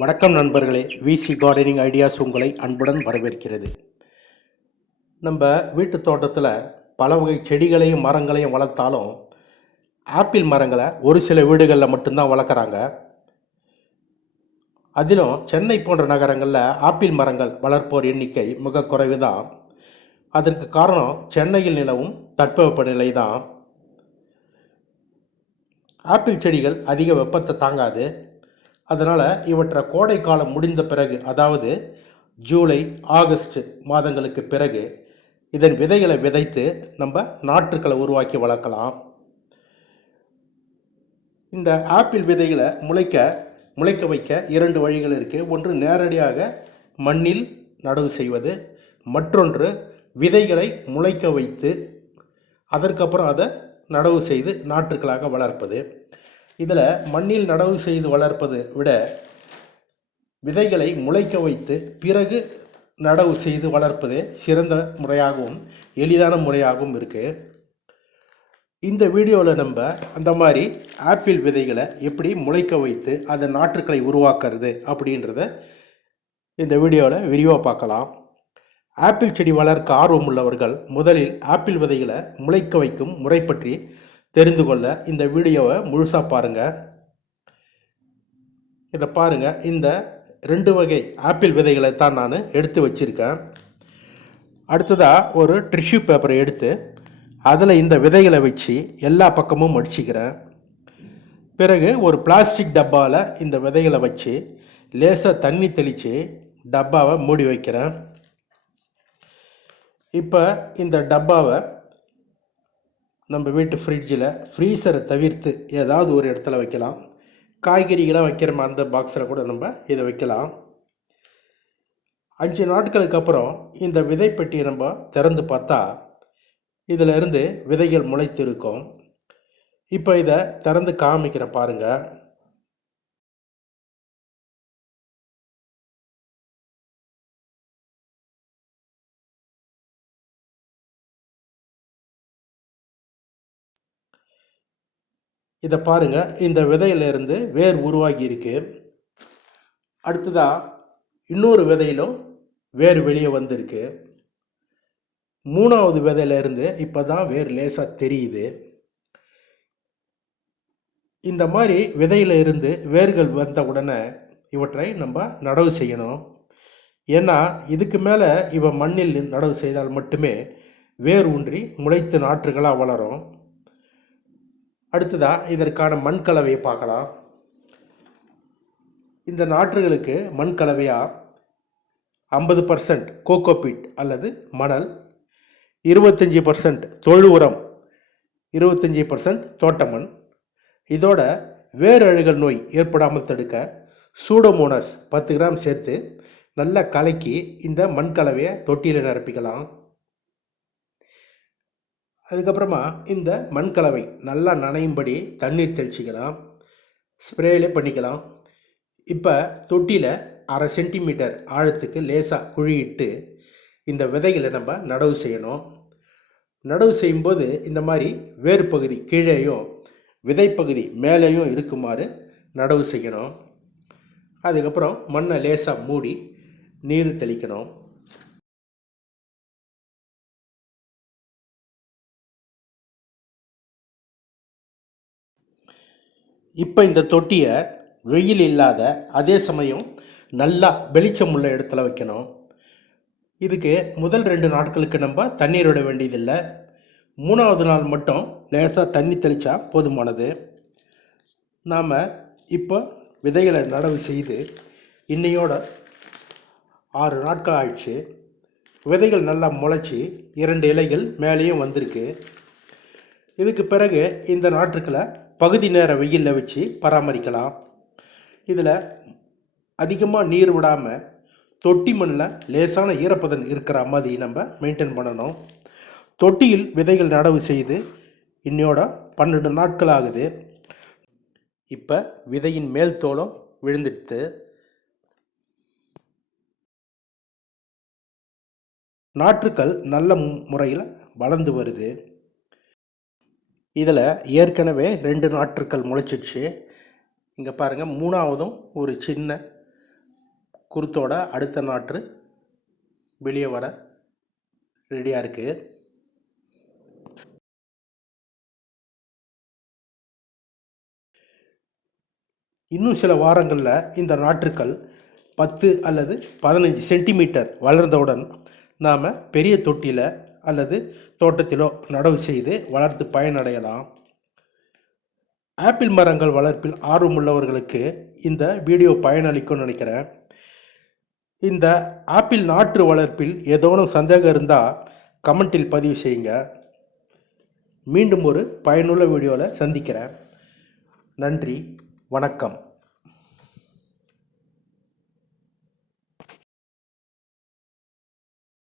வணக்கம் நண்பர்களே. விசி gardening ideas உங்களை அன்புடன் வரவேற்கிறது. நம்ம வீட்டு தோட்டத்தில் பல வகை செடிகளையும் மரங்களையும் வளர்த்தாலும் ஆப்பிள் மரங்களை ஒரு சில வீடுகளில் மட்டும்தான் வளர்க்குறாங்க. அதிலும் சென்னை போன்ற நகரங்களில் ஆப்பிள் மரங்கள் வளர்ப்போர் எண்ணிக்கை மிக குறைவு தான் அதற்கு காரணம் சென்னையில் நிலவும் தட்பவெப்பநிலை தான் ஆப்பிள் செடிகள் அதிக வெப்பத்தை தாங்காது. அதனால் இவற்றை கோடை காலம் முடிந்த பிறகு அதாவது ஜூலை ஆகஸ்ட் மாதங்களுக்கு பிறகு இதன் விதைகளை விதைத்து நம்ம நாற்றுக்களை உருவாக்கி வளர்க்கலாம். இந்த ஆப்பிள் விதைகளை முளைக்க முளைக்க வைக்க இரண்டு வழிகள் இருக்குது ஒன்று நேரடியாக மண்ணில் நடவு செய்வது மற்றொன்று விதைகளை முளைக்க வைத்து அதற்கப்புறம் அதை நடவு செய்து நாற்றுக்களாக வளர்ப்பது. இதில் மண்ணில் நடவு செய்து வளர்ப்பது விட விதைகளை முளைக்க வைத்து பிறகு நடவு செய்து வளர்ப்பது சிறந்த முறையாகவும் எளிதான முறையாகவும் இருக்குது இந்த வீடியோவில் நம்ம அந்த மாதிரி ஆப்பிள் விதைகளை எப்படி முளைக்க வைத்து அந்த நாற்றுக்களை உருவாக்குறது அப்படின்றத இந்த வீடியோவில் விரிவாக பார்க்கலாம். ஆப்பிள் செடி வளர்க்க ஆர்வம் உள்ளவர்கள் முதலில் ஆப்பிள் விதைகளை முளைக்க வைக்கும் முறை பற்றி தெரிந்து கொள்ள இந்த வீடியோவை முழுசாக பாருங்கள் இதை பாருங்கள் இந்த ரெண்டு வகை ஆப்பிள் விதைகளை தான் நான் எடுத்து வச்சுருக்கேன். அடுத்ததாக ஒரு டிஷ்யூ பேப்பரை எடுத்து அதில் இந்த விதைகளை வச்சு எல்லா பக்கமும் மடிச்சிக்கிறேன். பிறகு ஒரு பிளாஸ்டிக் டப்பாவில் இந்த விதைகளை வச்சு லேசாக தண்ணி தெளித்து டப்பாவை மூடி வைக்கிறேன். இப்போ இந்த டப்பாவை நம்ம வீட்டு ஃப்ரிட்ஜில் ஃப்ரீசரை தவிர்த்து ஏதாவது ஒரு இடத்துல வைக்கலாம். காய்கறிகளாக வைக்கிற அந்த பாக்ஸில் கூட நம்ம இதை வைக்கலாம். அஞ்சு நாட்களுக்கு அப்புறம் இந்த விதைப்பெட்டியை நம்ம திறந்து பார்த்தா இதில் இருந்து விதைகள் முளைத்திருக்கும். இப்போ இதை திறந்து காமிக்கிறேன் பாருங்கள் இதை பாருங்கள் இந்த விதையிலேருந்து வேர் உருவாகி இருக்கு அடுத்ததாக இன்னொரு விதையிலும் வேர் வெளியே வந்திருக்கு. மூணாவது விதையிலிருந்து இப்போ தான் வேர் லேசாக தெரியுது. இந்த மாதிரி விதையில இருந்து வேர்கள் வந்த உடனே இவற்றை நம்ம நடவு செய்யணும். ஏன்னா இதுக்கு மேலே இவ மண்ணில் நடவு செய்தால் மட்டுமே வேர் ஊன்றி முளைத்து நாற்றுகளாக வளரும். அடுத்ததாக இதற்கான மண் கலவையை பார்க்கலாம். இந்த நாற்றுகளுக்கு மண் கலவையாக ஐம்பது பர்சன்ட் கோகோபிட் அல்லது மணல். இருபத்தஞ்சி பர்சன்ட் தொழு உரம். இருபத்தஞ்சி பர்சன்ட் தோட்டமண். இதோட வேர் அழுகல் நோய் ஏற்படாமல் தடுக்க சூடோமோனஸ் பத்து கிராம் சேர்த்து நல்லா கலக்கி இந்த மண் கலவையை தொட்டியில் நிரப்பிக்கலாம். அதுக்கப்புறமா இந்த மண் கலவை நல்லா நனையும்படி தண்ணீர் தெளிச்சிக்கலாம். ஸ்ப்ரேலே பண்ணிக்கலாம். இப்போ தொட்டியில் அரை சென்டிமீட்டர் ஆழத்துக்கு லேசாக குழியிட்டு இந்த விதைகளை நம்ம நடவு செய்யணும். நடவு செய்யும்போது இந்த மாதிரி வேறு பகுதி கீழேயும் விதைப்பகுதி மேலேயும் இருக்குமாறு நடவு செய்யணும். அதுக்கப்புறம் மண்ணை லேசாக மூடி நீர் தெளிக்கணும். இப்போ இந்த தொட்டியை வெயில் இல்லாத அதே சமயம் நல்லா வெளிச்சம் உள்ள இடத்துல வைக்கணும். இதுக்கு முதல் ரெண்டு நாட்களுக்கு நம்ம தண்ணீர் விட வேண்டியதில்லை. மூணாவது நாள் மட்டும் லேசாக தண்ணி தெளித்தா போதுமானது. நாம் இப்போ விதைகளை நடவு செய்து இன்னையோட ஆறு நாட்கள் ஆயிடுச்சு. விதைகள் நல்லா முளைச்சி இரண்டு இலைகள் மேலேயும் வந்திருக்கு. இதுக்கு பிறகு இந்த நாற்றுக்களை பகுதி நேர வெயிலில் வச்சு பராமரிக்கலாம். இதில் அதிகமாக நீர் விடாமல் தொட்டி மண்ணில் லேசான ஈரப்பதன் இருக்கிற மாதிரி நம்ம மெயின்டைன் பண்ணணும். தொட்டியில் விதைகள் நடவு செய்து இன்னையோட பன்னெண்டு நாட்கள் ஆகுது. இப்போ விதையின் மேல் தோலம் விழுந்துடுத்து நாற்றுக்கள் நல்ல முறையில் வளர்ந்து வருது. இதில் ஏற்கனவே ரெண்டு நாற்றுக்கள் முளைச்சிடுச்சு. இங்கே பாருங்கள் மூணாவதும் ஒரு சின்ன குருத்தோட அடுத்த நாற்று வெளியே வர ரெடியாக இருக்குது இன்னும் சில வாரங்களில் இந்த நாற்றுக்கள் பத்து அல்லது பதினஞ்சு சென்டிமீட்டர் வளர்ந்தவுடன் நாம் பெரிய தொட்டியில் அல்லது தோட்டத்திலோ நடவு செய்து வளர்த்து பயனடையலாம். ஆப்பிள் மரங்கள் வளர்ப்பில் ஆர்வமுள்ளவர்களுக்கு இந்த வீடியோ பயனளிக்கும்னு நினைக்கிறேன். இந்த ஆப்பிள் நாற்று வளர்ப்பில் ஏதோனும் சந்தேகம் இருந்தால் கமெண்ட்டில் பதிவு செய்யுங்க. மீண்டும் ஒரு பயனுள்ள வீடியோவில் சந்திக்கிறேன். நன்றி வணக்கம்.